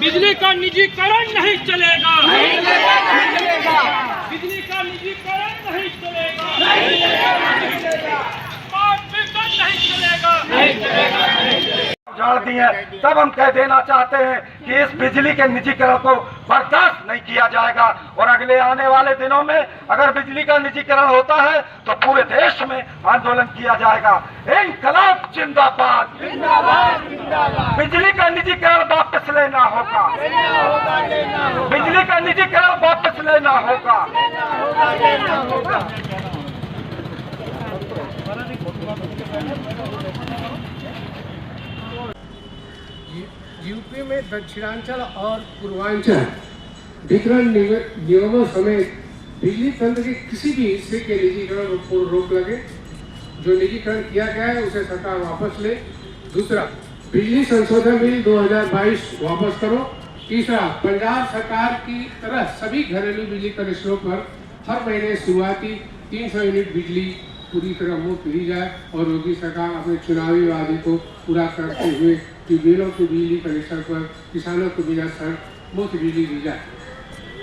बिजली का निजीकरण नहीं चलेगा, बिजली का निजीकरण नहीं चलेगा, स्मार्ट मीटर नहीं चलेगा। उजाड़ दी है, तब हम कह देना चाहते हैं कि इस बिजली के निजीकरण को बर्दाश्त नहीं किया जाएगा और अगले आने वाले दिनों में अगर बिजली का निजीकरण होता है तो पूरे देश में आंदोलन किया जाएगा। इंकलाब जिंदाबाद, बिजली का निजीकरण वापस लेना होगा, बिजली का निजीकरण वापस लेना होगा। यूपी में दक्षिणांचल और पूर्वांचल वितरण निगमों समेत बिजली तंत्र के किसी भी हिस्से के निजीकरण को रोक लगे। जो निजीकरण किया गया है उसे सरकार वापस ले। दूसरा, बिजली संशोधन बिल 2022 वापस करो। तीसरा, पंजाब सरकार की तरह सभी घरेलू बिजली कनेक्शनों पर हर महीने शुरुआती 300 यूनिट बिजली पूरी तरह मुफ्त दी जाए और योगी सरकार अपने चुनावी वादे को पूरा करते हुए ट्यूबवेलों के बिजली कनेक्शन पर किसानों को बिना शर्त मुफ्त बिजली दी जाए।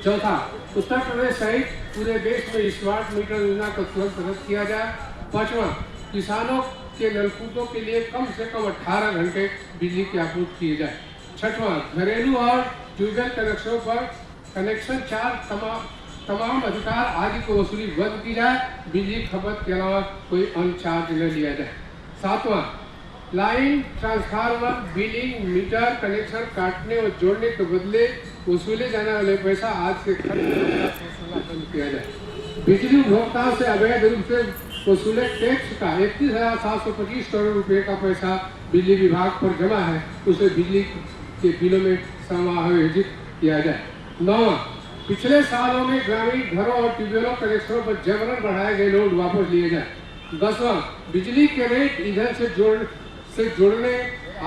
चौथा, उत्तर प्रदेश सहित पूरे देश में स्मार्ट मीटर योजना को तुरंत रद्द किया जाए। पांचवा, किसानों के नलकूपों के लिए कम से कम 18 घंटे बिजली की आपूर्ति की जाए। छठवां, घरेलू और ट्यूबवेल कनेक्शनों पर कनेक्शन चार्ज तमाम अधिकार आदि को वसूली बंद की जाए। बिजली खपत के अलावा कोई अन्य चार्ज न लिया जाए। सातवां, line transformer billing metre connection काटने और जोड़ने के बदले वसूले जाने वाले पैसा आज से बंद किया जाए। बिजली उपभोक्ताओं से अवैध रूप से वसूले टैक्स का 31,725 करोड़ रुपए का पैसा बिजली विभाग पर जमा है, उसे बिजली के बिलों में समायोजित किया जाए। 9वां, पिछले सालों में ग्रामीण घरों और ट्यूबवेलों कनेक्शनों पर जबरन बढ़ाए गए लोड वापस लिए जाए। 10वां, बिजली के रेट ईंधन से जोड़ने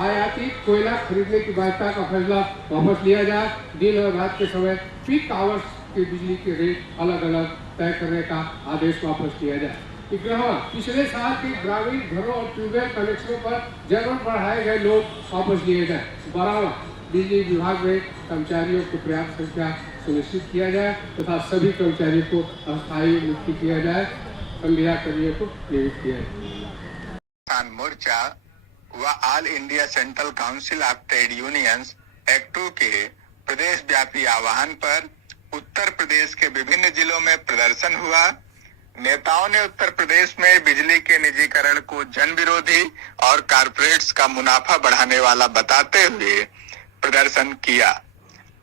आयातित कोयला खरीदने की बाध्यता का फैसला वापस लिया जाए। दिन और रात के समय पीक आवर्स के बिजली के रेट अलग अलग तय करने का आदेश वापस लिया जाए। 11वां, पिछले साल के ग्रामीण घरों और ट्यूबवेल कनेक्शनों पर जबरन बढ़ाए गए लोड वापस लिए जाए। 12वां, बिजली विभाग में कर्मचारियों को पर्याप्त संख्या सुनिश्चित किया जाए तथा सभी कर्मचारियों को अस्थायी नियुक्ति किया जाए, संविदा कर्मियों को नियुक्त किया जाए। किसान मोर्चा व all India central council of trade unions AICCTU के प्रदेश व्यापी आह्वान पर उत्तर प्रदेश के विभिन्न जिलों में प्रदर्शन हुआ। नेताओं ने उत्तर प्रदेश में बिजली के निजीकरण को जन विरोधी और कारपोरेट्स का मुनाफा बढ़ाने वाला बताते हुए प्रदर्शन किया।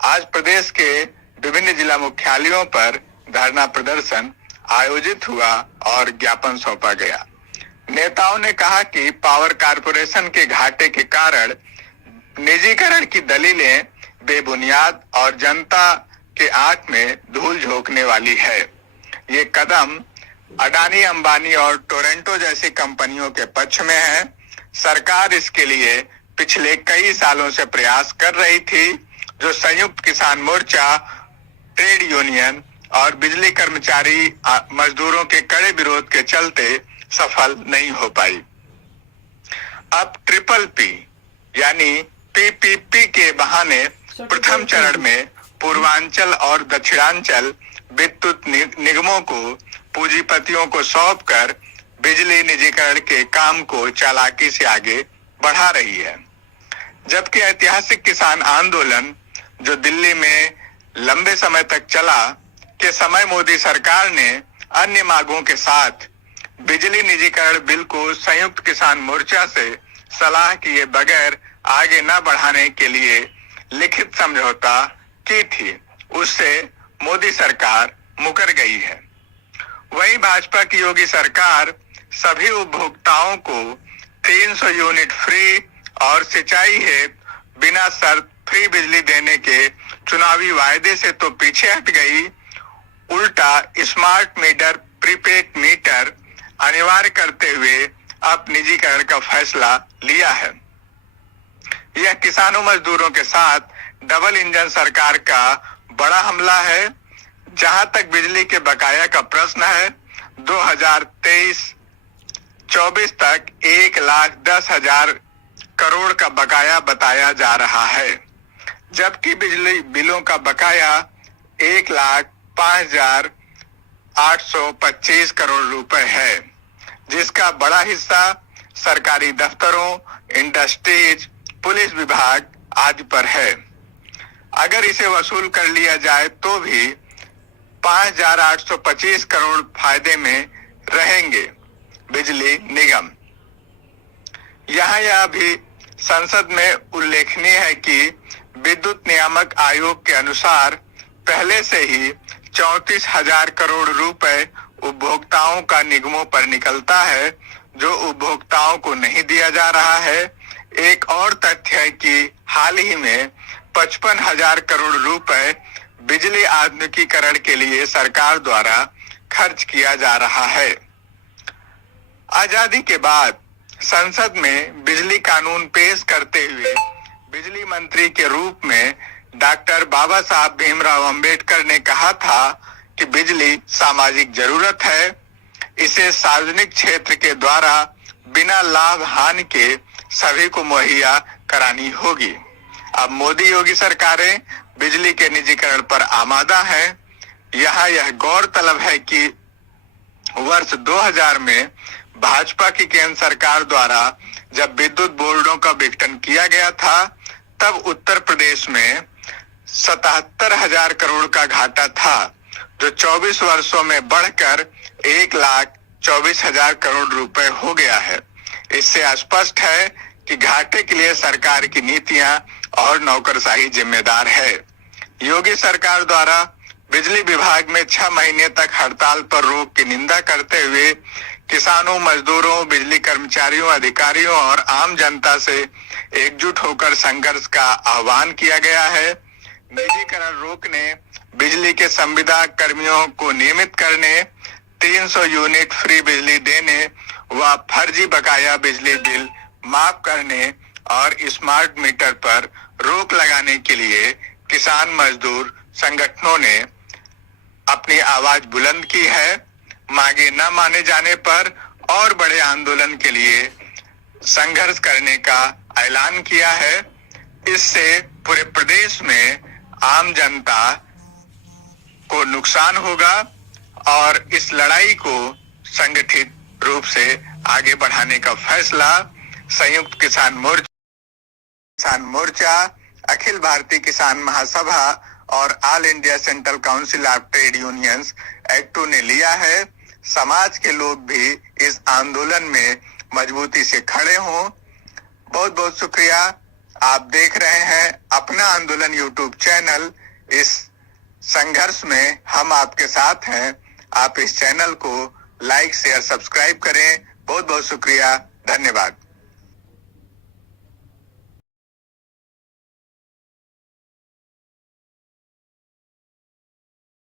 आज प्रदेश के विभिन्न जिला मुख्यालयों पर धरना प्रदर्शन आयोजित हुआ और ज्ञापन सौंपा गया। नेताओं ने कहा कि पावर कारपोरेशन के घाटे के कारण निजीकरण की दलीलें बेबुनियाद और जनता के आंख में धूल झोंकने वाली है। ये कदम अडानी, अंबानी और टोरेंटो जैसी कंपनियों के पक्ष में है। सरकार इसके लिए पिछले कई सालों से प्रयास कर रही थी, जो संयुक्त किसान मोर्चा, ट्रेड यूनियन और बिजली कर्मचारी मजदूरों के कड़े विरोध के चलते सफल नहीं हो पाई। अब ट्रिपल पी यानी पीपीपी के बहाने प्रथम चरण में पूर्वांचल और दक्षिणांचल विद्युत निगमों को पूंजीपतियों को सौंपकर बिजली निजीकरण के काम को चालाकी से आगे बढ़ा रही है। जबकि ऐतिहासिक किसान आंदोलन जो दिल्ली में लंबे समय तक चला के समय मोदी सरकार ने अन्य मांगों के साथ बिजली निजीकरण बिल को संयुक्त किसान मोर्चा से सलाह किए बगैर आगे न बढ़ाने के लिए लिखित समझौता की थी, उससे मोदी सरकार मुकर गई है। वहीं भाजपा की योगी सरकार सभी उपभोक्ताओं को 300 यूनिट फ्री और सिंचाई हेतु बिना शर्त फ्री बिजली देने के चुनावी वायदे से तो पीछे हट गई, उल्टा स्मार्ट मीटर, प्रीपेड मीटर अनिवार्य करते हुए अब निजीकरण का फैसला लिया है। यह किसानों मजदूरों के साथ डबल इंजन सरकार का बड़ा हमला है। जहां तक बिजली के बकाया का प्रश्न है, 2023-24 तक 1,10,000 करोड़ का बकाया बताया जा रहा है, जबकि बिजली बिलों का बकाया 1,05,825 करोड़ रुपए है, जिसका बड़ा हिस्सा सरकारी दफ्तरों, इंडस्ट्रीज, पुलिस विभाग आदि पर है। अगर इसे वसूल कर लिया जाए तो भी 5,825 करोड़ फायदे में रहेंगे बिजली निगम। यहाँ यह भी संसद में उल्लेखनीय है कि विद्युत नियामक आयोग के अनुसार पहले से ही 34,000 करोड़ रुपए उपभोक्ताओं का निगमों पर निकलता है, जो उपभोक्ताओं को नहीं दिया जा रहा है। एक और तथ्य है कि हाल ही में 55,000 करोड़ रुपए बिजली आधुनिकीकरण के लिए सरकार द्वारा खर्च किया जा रहा है। आजादी के बाद संसद में बिजली कानून पेश करते हुए बिजली मंत्री के रूप में डॉक्टर बाबा साहब भीमराव अंबेडकर ने कहा था कि बिजली सामाजिक जरूरत है, इसे सार्वजनिक क्षेत्र के द्वारा बिना लाभ हानि के सभी को मुहैया करानी होगी। अब मोदी योगी सरकारें बिजली के निजीकरण पर आमादा है। यहाँ यह गौरतलब है कि वर्ष 2000 में भाजपा की केंद्र सरकार द्वारा जब विद्युत बोर्डों का विघटन किया गया था, तब उत्तर प्रदेश में 77,000 करोड़ का घाटा था, जो 24 वर्षों में बढ़कर 1,24,000 करोड़ रुपए हो गया है। इससे स्पष्ट है कि घाटे के लिए सरकार की नीतियां और नौकरशाही जिम्मेदार है। योगी सरकार द्वारा बिजली विभाग में 6 महीने तक हड़ताल पर रोक की निंदा करते हुए किसानों, मजदूरों, बिजली कर्मचारियों, अधिकारियों और आम जनता से एकजुट होकर संघर्ष का आह्वान किया गया है। निजीकरण रोकने, बिजली के संविदा कर्मियों को नियमित करने, 300 यूनिट फ्री बिजली देने व फर्जी बकाया बिजली बिल माफ करने और स्मार्ट मीटर पर रोक लगाने के लिए किसान मजदूर संगठनों ने अपनी आवाज बुलंद की है। मांगे न माने जाने पर और बड़े आंदोलन के लिए संघर्ष करने का ऐलान किया है। इससे पूरे प्रदेश में आम जनता को नुकसान होगा और इस लड़ाई को संगठित रूप से आगे बढ़ाने का फैसला संयुक्त किसान मोर्चा, अखिल भारतीय किसान महासभा और all India central council of trade unions AICCTU ने लिया है। समाज के लोग भी इस आंदोलन में मजबूती से खड़े हों। बहुत बहुत शुक्रिया। आप देख रहे हैं अपना आंदोलन यूट्यूब चैनल। इस संघर्ष में हम आपके साथ हैं। आप इस चैनल को लाइक, शेयर, सब्सक्राइब करें। बहुत बहुत शुक्रिया। धन्यवाद।